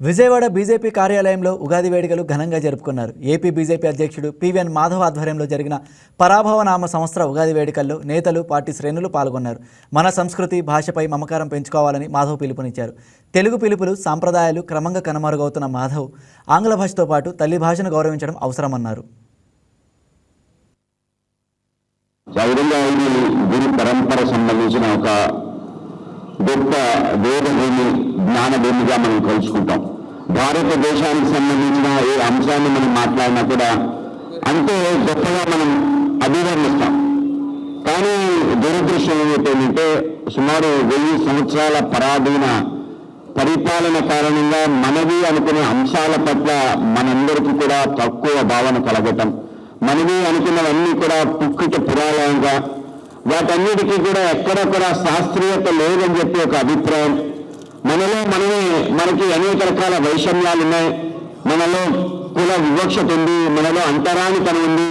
Vijayawada BJP కార్యాలయంలో ఉగాది వేడుకలు ఘనంగా జరుపుకున్నారు. ఏపీ బీజేపీ అధ్యక్షుడు పివిఎన్ మాధవ్ ఆధ్వర్యంలో జరిగిన పరాభవనామ సంవత్సర ఉగాది వేడుకల్లో నేతలు, పార్టీ శ్రేణులు పాల్గొన్నారు. మన సంస్కృతి, భాషపై మమకారం పెంచుకోవాలని మాధవ్ పిలుపునిచ్చారు. తెలుగు పిలుపులు, సాంప్రదాయాలు క్రమంగా కనుమరుగవుతున్న మాధవ్ ఆంగ్ల భాషతో పాటు తల్లి భాషను గౌరవించడం అవసరమన్నారు. గురు పరంపర సంబంధించిన ఒక గొప్ప వేదభూమి, జ్ఞానభూమిగా మనం కలుసుకుంటాం. భారతదేశానికి సంబంధించిన ఏ అంశాన్ని మనం మాట్లాడినా కూడా అంతే గొప్పగా మనం అభివర్ణిస్తాం. కానీ దురదృష్టం ఏమిటంటే సుమారు 1000 సంవత్సరాల పరాధీన పరిపాలన కారణంగా మనవి అనుకునే అంశాల పట్ల మనందరికీ కూడా తక్కువ భావన కలగటం, మనవి అనుకున్నవన్నీ కూడా పుక్కిట పురాణంగా, వాటన్నిటికీ కూడా ఎక్కడొక్కడ శాస్త్రీయత లేదని చెప్పి ఒక అభిప్రాయం. మనకి అనేక రకాల వైషమ్యాలు ఉన్నాయి, మనలో కుల వివక్షత ఉంది, మనలో అంతరానితనం ఉంది.